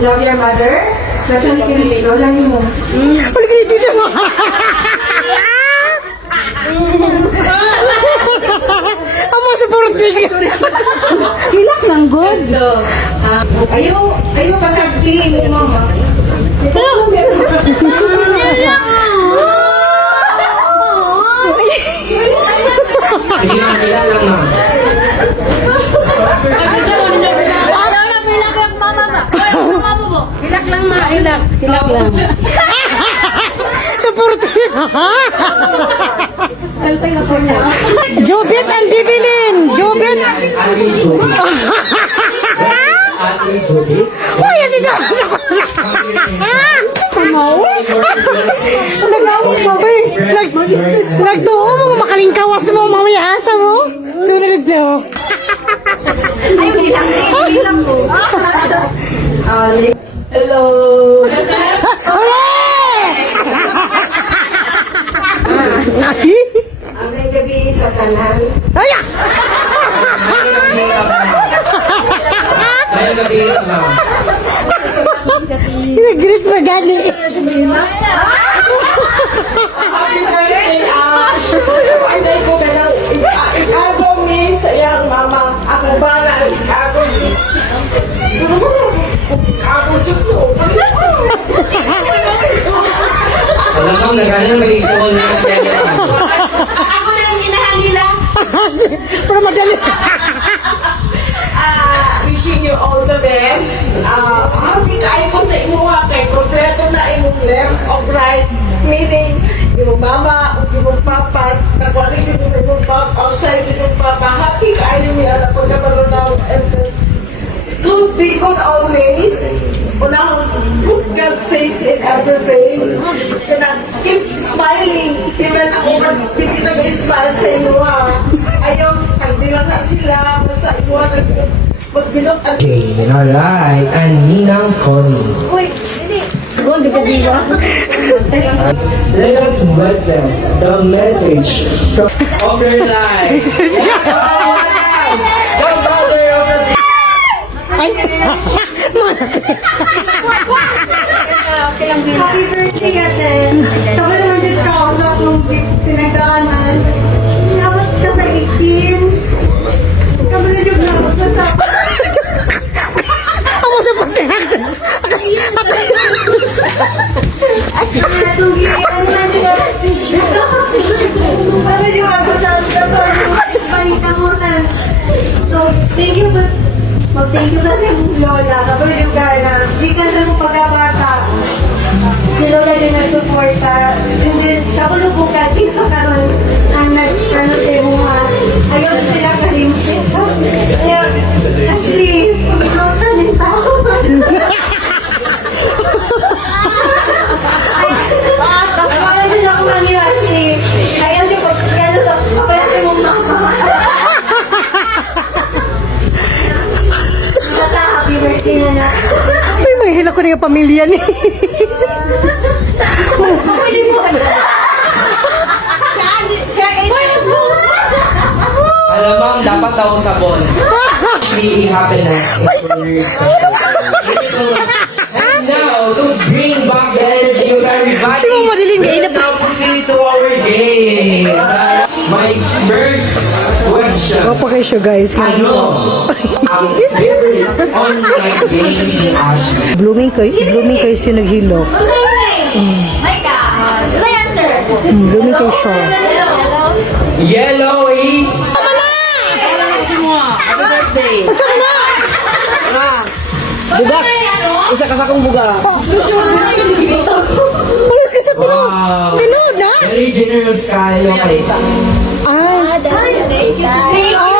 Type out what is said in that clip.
love your mother, especially kay Lola mo. Paligid dito mo. Amo sa portig. Hilak lang, God. Ayaw pasagdi mo, mama. Sige na, kailan lang na. Hilak lang, ma. Hilak. Hilak lang. Sa portig. Jobit and Bibilin. Jobit. Ate Jody. Ate Jody. Uy, hindi siya sa kula. Kumaw. Nagtuo mo makalingkawas mo mamaya sa mo. Dunod daw. Hello. Ang gabi sa tanan. Ay! Nag-greet mo gani. Happy birthday, Ash! Ay, ko ka lang. Ikago mi sa iyang mama. Ako ba na ikago mi? Ikago dito. Alam mo, nagano may isawal na siya. Ako na yung inahan nila. Pero madali. Wishing you all the best. Happy kayo ko sa imuha kay kompleto na imong left o right. Meaning, imong mama o imong papa, nakwali din imong papa, outside sa imong papa. Happy kayo niya na pagkabalunaw. And good, be good always. Unang good God face in everything. Kaya keep smiling. Even ako hindi nag-smile sa imuha. Ayaw, kagdilan na sila. Basta imuha magbilog at Alright, and Ninang Connie. God, di ka diwa. Let us witness the message from of your life. The mother of the Ay! happy birthday ate. Tapos naman yung kausap nung pinagdaanan. Inabot ka sa 18. Tapos yung nabot ka sa... Amo sa pagkakasas. Ano yung ako sa panitamunan. So, thank you but mag-thank you kasi Lola. Kapag yung gana, di ka na mong pagkabata. Si Lola yung nagsuporta. And then, tapos yung bukating sa karon ang nag-ano sa mga ayaw sila kalimsin. Kaya, actually, pag-floatan yung tao. Wala din ako mangyo actually. Ayaw siya pag-ano sa kapalaki mong mama. Happy birthday na na. Ay, may hila ko na yung pamilya ni. Pwede mo. Alam mo, dapat daw sabon. Really happiness. And now, to bring back the energy of everybody, Sino madilim na let's now proceed to our game. My first question. Opo kayo siya, guys. Ano ang favorite online games ni Ashley? Blooming kayo siya naghilo. My God. What's the answer? Blooming kayo siya. Yellow is... Bugas! Isa ka sa kong bugas. Pulis ka sa tulog. Tinod na? Very generous kayo kay... Ay. Thank you.